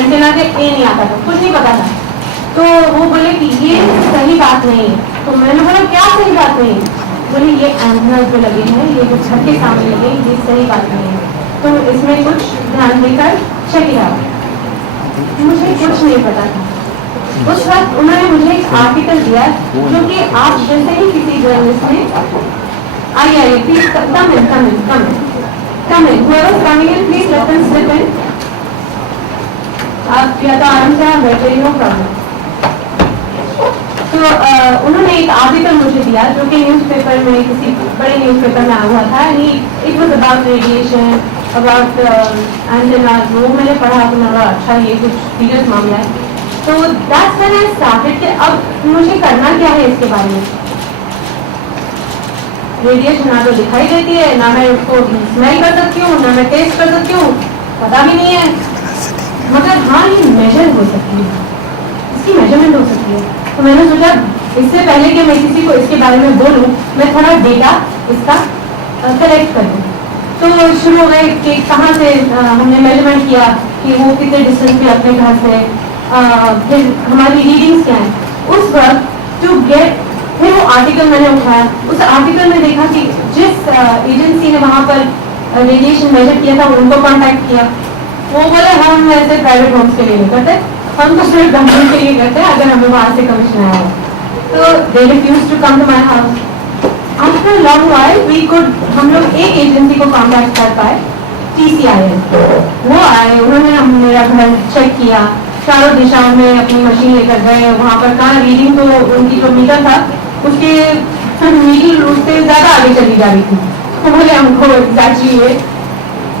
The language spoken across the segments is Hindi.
एंटेना के ए नहीं आता था, कुछ नहीं पता था। तो वो बोले कि ये सही बात नहीं है। तो मैंने बोला क्या सही बात नहीं है? बोले ये एंटेना जो लगे हैं, ये जो छत के सामने लगे, ये सही बात नहीं है, तो इसमें कुछ ध्यान देकर चेक किया। मुझे कुछ नहीं पता था। उस वक्त उन्होंने मुझे एक आर्टिकल दिया जो कि आप जैसे ही किसी जर्नलिस्ट ने आइए please come in whoever is coming in please let them slip in। आप या तो आराम से आप बैठे, नो प्रॉब्लम। तो उन्होंने एक आर्टिकल मुझे दिया जो कि न्यूज़पेपर में, किसी बड़े न्यूज़पेपर में आया हुआ था। It was about radiation, about antennas. वो मैंने पढ़ा तो मैंने अच्छा ये कुछ सीरियस मामला है। तो दैट्स व्हेन आई स्टार्टेड कि अब मुझे करना क्या है इसके बारे में। रेडिएशन ना तो दिखाई देती है, ना मैं उसको स्मेल कर सकती हूँ, ना मैं टेस्ट कर सकती हूँ, पता भी नहीं है, मगर हाँ ये मेजर हो सकती है, इसकी मेजरमेंट हो सकती है। तो मैंने सोचा इससे पहले कि मैं किसी को इसके बारे में बोलूँ, मैं थोड़ा डेटा इसका कलेक्ट कर दूँ। तो शुरू हो गए कि कहाँ से हमने मेजरमेंट किया कि वो कितने डिस्टेंस पे अपने घर से, फिर हमारी रीडिंग्स क्या हैं उस वक्त टू गेट। फिर वो आर्टिकल मैंने उठाया, उस आर्टिकल में देखा कि जिस एजेंसी ने वहाँ पर रेडिएशन मेजर किया था उनको कॉन्टैक्ट किया। वो बोले हम ऐसे प्राइवेट होम्स के लिए नहीं करते, हम तो सिर्फ गवर्नमेंट के लिए करते हैं अगर हमें वहाँ से कमीशन आया हो। तो they refuse to come to my house. After long while we could, हम लोग एक एजेंसी को कॉन्टैक्ट कर पाए, TCIL। वो आए, उन्होंने मेरा घर चेक किया, चारों दिशाओं में अपनी मशीन लेकर गए। वहाँ पर कहाँ रीडिंग तो उनकी जो मीटर था उसके नीडल उससे ज़्यादा आगे चली जा रही थी। तो बोले हमको एग्जैक्टली ये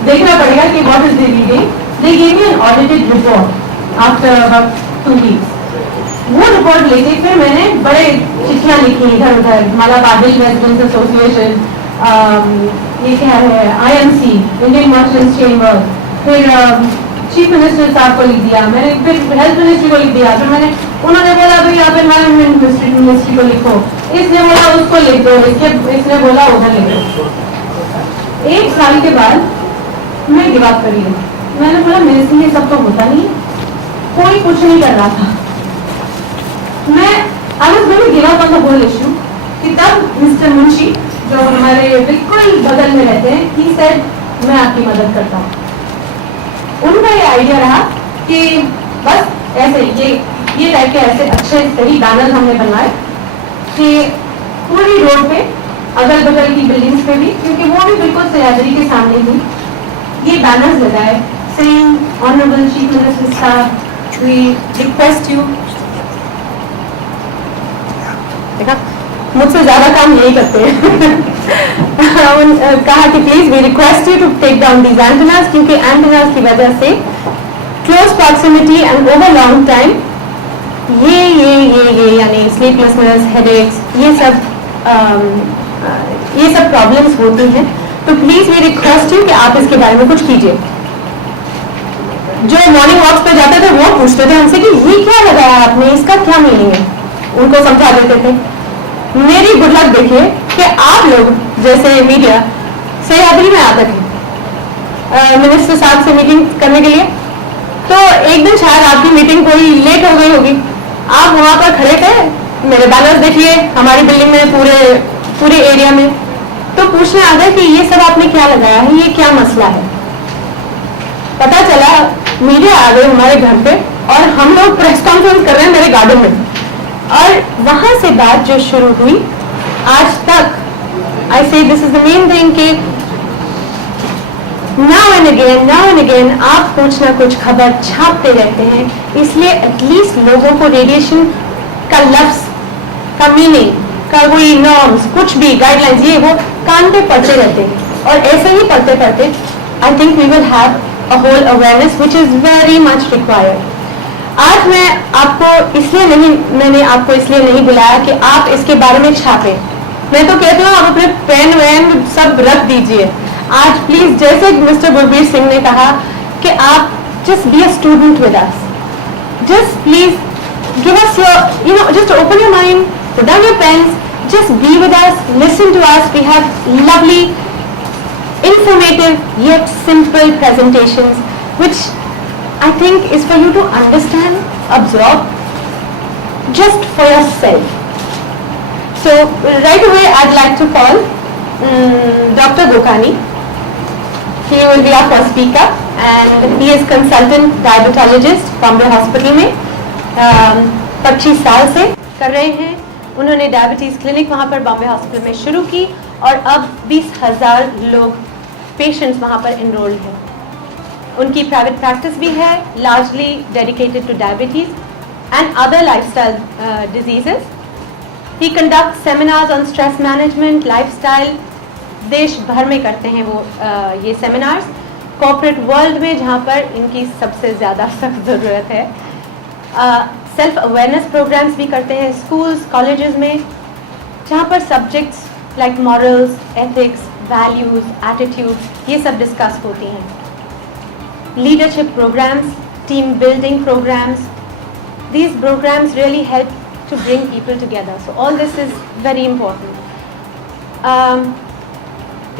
देखना पड़ेगा कि what is the reading. They give me an audited report after about 2 weeks. वो रिपोर्ट लेके फिर मैंने बड़े चिट्ठियाँ लिखी इधर उधर, मलाबारिश रेजिडेंट्स एसोसिएशन, ये क्या है IMC, इंडियन मर्चेंट्स चेंबर, फिर चीफ मिनिस्टर साहब को लिख दिया मैंने, फिर हेल्थ मिनिस्ट्री को लिख दिया। फिर मैंने, उन्होंने बोला भाई आप एनवायरमेंट मिनिस्ट्री को लिखो, इसने बोला उसको लिख दो, इसने बोला उधर लिख दो। 1 साल के बाद मैं गिव अप करी। मैंने बोला मेरे से ये सब तो होता नहीं, कोई कुछ नहीं कर रहा था। मैं I was going to give up on the whole issue कि तब मिस्टर मुंशी जो हमारे बिल्कुल बगल में रहते हैं, ही सेड मैं आपकी मदद करता हूँ। उनका ये आइडिया रहा कि बस ऐसे ये टाइप के ऐसे अच्छे सही बैनर हमने बनवाए कि पूरी रोड पे, अगल बगल की बिल्डिंग्स पे भी, क्योंकि वो भी बिल्कुल सयादरी के सामने ही, ये बैनर्स लगाए सेइंग ऑनरेबल चीफ मिनिस्टर साहब वी रिक्वेस्ट यू। देखा मुझसे ज्यादा काम यही करते हैं। कहा कि please we request you to take down these antennas, क्योंकि एंटेनास की वजह से close proximity and over long time ये यानी स्लीपलेसनेस, हेडेक्स, ये सब प्रॉब्लम्स होती हैं। तो प्लीज वी रिक्वेस्ट यू कि आप इसके बारे में कुछ कीजिए। जो मॉर्निंग वॉक्स पे जाते थे वो पूछते थे हमसे कि ये क्या लगाया आपने, इसका क्या मीनिंग है, उनको समझा देते थे। मेरी गुड लक देखिए कि आप लोग जैसे मीडिया सह्याद्री में आते थे मिनिस्टर साहब से मीटिंग करने के लिए। तो एक दिन शायद आपकी मीटिंग कोई लेट हो गई होगी, आप वहां पर खड़े थे, मेरे बैनर्स देखिए हमारी बिल्डिंग में, पूरे एरिया में। तो पूछने आ गए कि ये सब आपने क्या लगाया है, ये क्या मसला है। पता चला मीडिया आ गई हमारे घर पे और हम लोग प्रेस कॉन्फ्रेंस कर रहे हैं मेरे गार्डन में। और वहां से बात जो शुरू हुई आज तक, आई से this is the main thing कि नाउ एंड अगेन आप कुछ ना कुछ खबर छापते रहते हैं, इसलिए एटलीस्ट लोगों को रेडिएशन का लफ्ज का मीनिंग का कोई नॉर्म्स, कुछ भी गाइडलाइंस, ये वो कान पे पढ़ते रहते हैं। और ऐसे ही पढ़ते पढ़ते I think we will have a whole awareness which is very much required. आज मैंने आपको इसलिए नहीं बुलाया कि आप इसके बारे में छापें। मैं तो कहती हूँ आप अपने पेन वैन सब रख दीजिए। आज प्लीज, जैसे मिस्टर गुरबीर सिंह ने कहा कि आप just be a student with us, just please give us your, just open your mind, put down your pens, just be with us, listen to us. We have lovely, informative yet simple presentations which I think is for you to understand, absorb, just for yourself. So right away I'd like to call Dr. Gokani. He will be our first speaker and he is consultant diabetologist Bombay hospital में 25 साल से कर रहे हैं. उन्होंने डायबिटीज़ क्लिनिक वहाँ पर बॉम्बे हॉस्पिटल में शुरू की और अब 20,000 लोग पेशेंट्स वहाँ पर इनरोल्ड हैं. उनकी प्राइवेट प्रैक्टिस भी है, largely dedicated two diabetes and other lifestyle diseases. He conduct seminars on stress management, lifestyle. देश भर में करते हैं वो ये सेमिनार्स, कॉर्पोरेट वर्ल्ड में जहाँ पर इनकी सबसे ज़्यादा सख्त ज़रूरत है. सेल्फ अवेयरनेस प्रोग्राम्स भी करते हैं स्कूल्स कॉलेजेस में, जहाँ पर subjects like morals, ethics, values, attitudes ये सब डिस्कस होती हैं. Leadership programs, team building programs, these programs really help to bring people together. So all this is very important.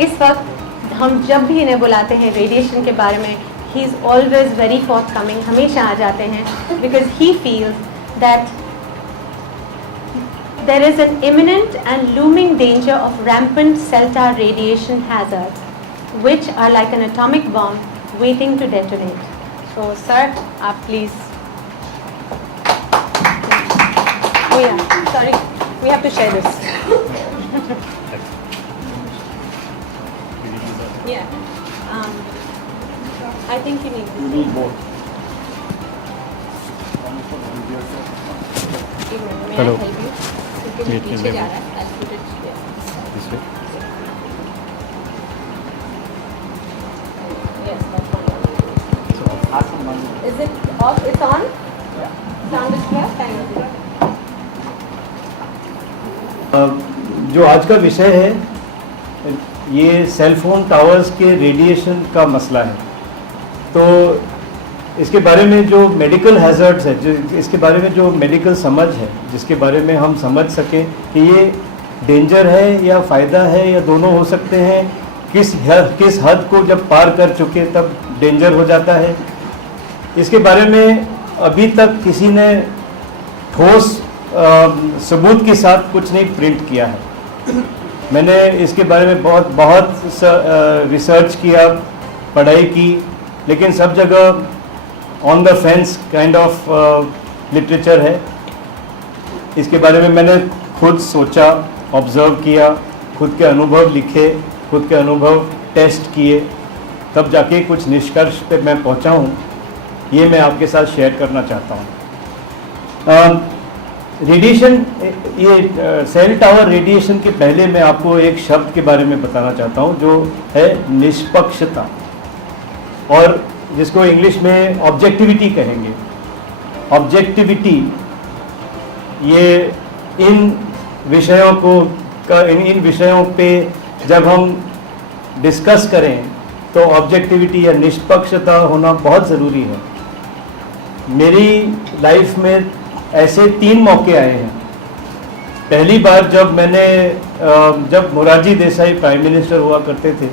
इस वक्त हम जब भी इन्हें बुलाते हैं रेडिएशन के बारे में, he is always very forthcoming, हमेशा आ जाते हैं, because he feels that there is an imminent and looming danger of rampant cell tower radiation hazards, which are like an atomic bomb waiting to detonate. So sir, आप please. Oh yeah, sorry, we have to share this. Yeah, I think you need this. both. May Hello. I help you? क्योंकि Wait, पीछे wait. जा रहा है. I'll put it here. This way. Yes, that's fine. Is it off? It's on? Sound is clear? Thank you. जो आज का विषय है ये सेल फोन टावर्स के रेडिएशन का मसला है. तो इसके बारे में जो मेडिकल हैज़र्ड्स है, जो इसके बारे में जो मेडिकल समझ है, जिसके बारे में हम समझ सकें कि ये डेंजर है या फ़ायदा है या दोनों हो सकते हैं, किस हद को जब पार कर चुके तब डेंजर हो जाता है, इसके बारे में अभी तक किसी ने ठोस सबूत के साथ कुछ नहीं प्रिंट किया है. मैंने इसके बारे में बहुत रिसर्च किया, पढ़ाई की, लेकिन सब जगह on the fence kind of literature है. इसके बारे में मैंने खुद सोचा, ऑब्ज़र्व किया, खुद के अनुभव लिखे, खुद के अनुभव टेस्ट किए, तब जाके कुछ निष्कर्ष पे मैं पहुंचा हूँ. ये मैं आपके साथ शेयर करना चाहता हूँ. रेडिएशन, ये सेल टावर रेडिएशन के पहले मैं आपको एक शब्द के बारे में बताना चाहता हूँ जो है निष्पक्षता, और जिसको इंग्लिश में ऑब्जेक्टिविटी कहेंगे. ऑब्जेक्टिविटी, ये इन विषयों को इन विषयों पे जब हम डिस्कस करें तो ऑब्जेक्टिविटी या निष्पक्षता होना बहुत ज़रूरी है. मेरी लाइफ में ऐसे 3 मौके आए हैं. पहली बार जब मोरारजी देसाई प्राइम मिनिस्टर हुआ करते थे,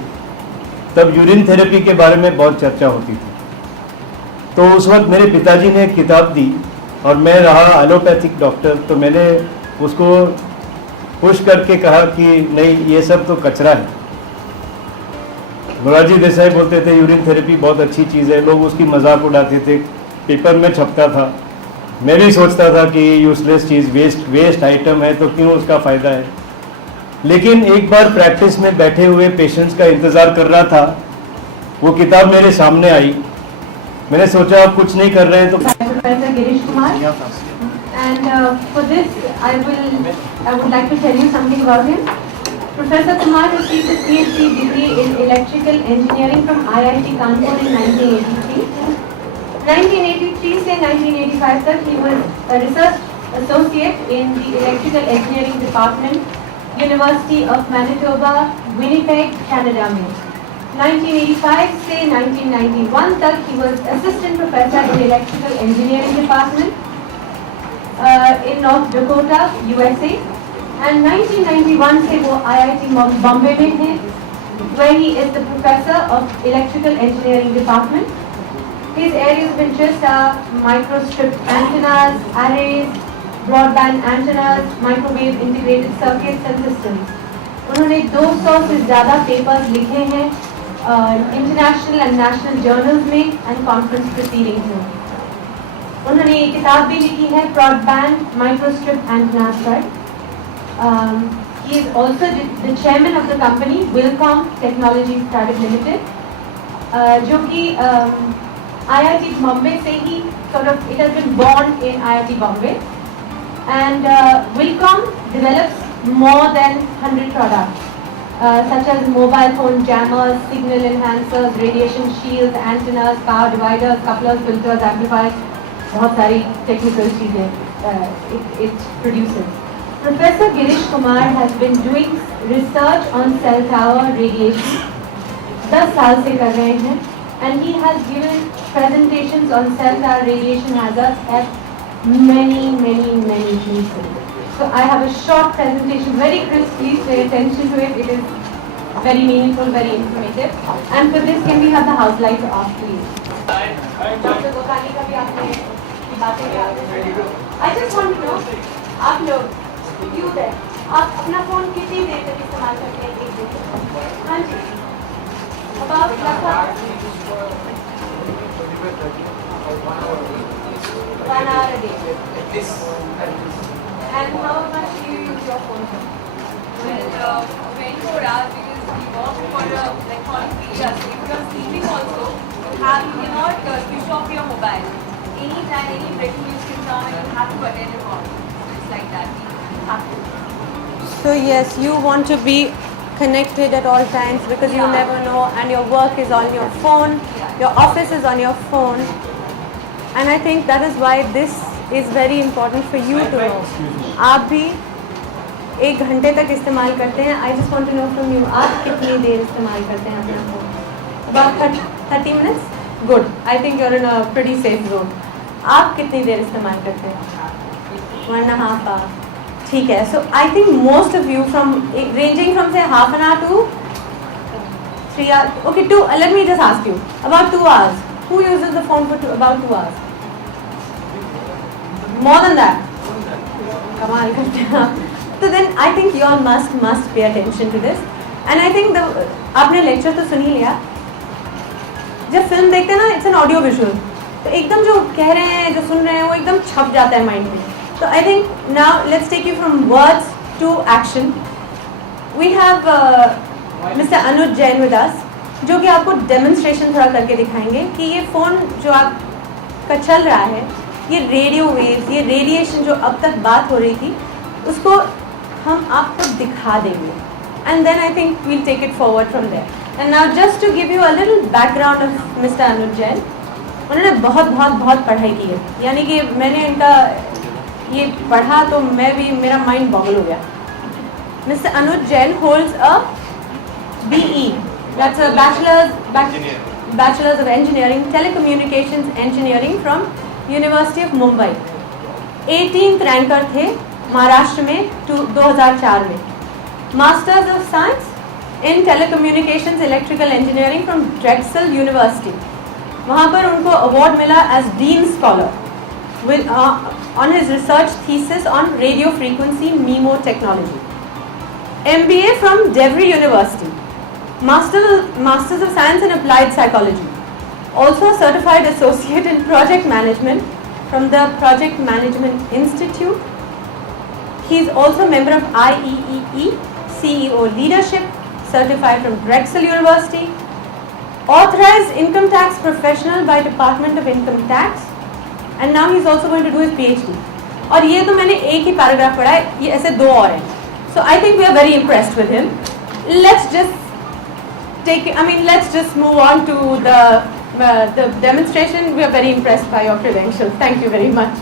तब यूरिन थेरेपी के बारे में बहुत चर्चा होती थी. तो उस वक्त मेरे पिताजी ने एक किताब दी और मैं रहा एलोपैथिक डॉक्टर, तो मैंने उसको पुश करके कहा कि नहीं, ये सब तो कचरा है. मोरारजी देसाई बोलते थे यूरिन थेरेपी बहुत अच्छी चीज़ है, लोग उसकी मजाक उड़ाते थे, पेपर में छपता था. मैं भी सोचता था कि ये यूजलेस चीज़, वेस्ट आइटम है, तो क्यों उसका फ़ायदा है. लेकिन एक बार प्रैक्टिस में बैठे हुए पेशेंट्स का इंतज़ार कर रहा था, वो किताब मेरे सामने आई, मैंने सोचा आप कुछ नहीं कर रहे हैं तो Professor Girish Kumar, and for this I would like to tell you something about him. Professor Kumar received his PhD degree in electrical engineering from IIT Kanpur in 1983. 1983 से 1985 तक he was a research associate in the electrical engineering department, University of Manitoba, Winnipeg, Canada में. 1985 से 1991 तक he was assistant professor in electrical engineering department in North Dakota, USA. And 1991 से वो IIT बॉम्बे में हैं, where he is the professor of electrical engineering department. His areas of interest are microstrip antennas, arrays, broadband antennas, microwave integrated circuits and systems. उन्होंने 200 से ज़्यादा पेपर्स लिखे हैं इंटरनेशनल एंड नेशनल जर्नल्स में एंड कॉन्फ्रेंस प्रोसीडिंग्स में. उन्होंने एक किताब भी लिखी है ब्रॉडबैंड माइक्रोस्ट्रिप एंटेनास पर. He is also the chairman of the company Wilcom Technologies Private Limited, जो कि IIT Bombay से ही sort of it has been born in IIT Bombay, and Wilcom develops more than 100 products such as mobile phone jammers, signal enhancers, radiation shields, antennas, power dividers, couplers, filters, amplifiers. बहुत सारी technical चीजें it produces. Professor Girish Kumar has been doing research on cell tower radiation 10 साल से कर रहे हैं, and he has given presentations on cell tower radiation hazards at many places. So I have a short presentation, very crisp. Please pay attention to it. It is very meaningful, very informative. And for this, can we have the house lights off, please? Dr. Gokani का भी आपने बातें किया. I just want to know, आप लोग you there, आप अपना फोन कितनी देर तक इस्तेमाल करते हैं एक दिन? हाँ जी. About लगभग 1 hour a day. And how much do you use your phone for? Well, 24 hours because we work for like 43 years. So if you are sleeping also, you cannot switch off your mobile. Anytime, any breaking news can come and you have to attend a call. It's like that. You have to. So yes, you want to be connected at all times because you never know, and your work is on your phone, your office is on your phone, and I think that is why this is very important for you to know. आप भी 1 घंटे तक इस्तेमाल करते हैं. I just want to know from you, आप कितनी देर इस्तेमाल करते हैं अपना phone? About 30 minutes? Good. I think you're in a pretty safe zone. आप कितनी देर इस्तेमाल करते हैं? 1.5 hour. ठीक है. So I think most of you ranging from say half an hour to 3 hours. Okay, let me just ask you about 2 hours. Who uses the phone for about 2 hours? More than that. कमाल करते हैं आप. So then I think you all must pay attention to this. And I think आपने lecture तो सुन ही लिया. जब फिल्म देखते हैं ना, it's an audio visual. तो एकदम जो कह रहे हैं, जो सुन रहे हैं, वो एकदम छप जाता है माइंड में. So I think now let's take you from words to action. We have Mr. Anuj Jain with us, जो कि आपको demonstration थोड़ा करके दिखाएंगे कि ये फ़ोन जो आपका चल रहा है, ये रेडियो वेव्स, ये रेडिएशन जो अब तक बात हो रही थी, उसको हम आपको दिखा देंगे. And then I think we'll take it forward from there. And now just to give you a little background of Mr. Anuj Jain, उन्होंने बहुत पढ़ाई की है. यानी कि मैंने इनका ये पढ़ा तो मेरा माइंड बॉगल हो गया. Mr. Anuj Jain holds a BE, that's a Bachelor's of Engineering, Telecommunications Engineering from University of Mumbai. 18th ranker थे महाराष्ट्र में 2004 में. Masters of Science in Telecommunications Electrical Engineering from Drexel University. वहाँ पर उनको अवार्ड मिला as Dean Scholar with on his research thesis on radio frequency MIMO technology. MBA from Devry University. Masters of Science in Applied Psychology. Also a certified associate in project management from the Project Management Institute. He is also a member of IEEE CEO Leadership, certified from Drexel University. Authorized income tax professional by Department of Income Tax. And now he's also going to do his PhD. और ये तो मैंने एक ही पैराग्राफ पढ़ा है, ये ऐसे 2 और हैं. So I think we are very impressed with him. Let's just move on to the demonstration. We are very impressed by your credentials. Thank you very much.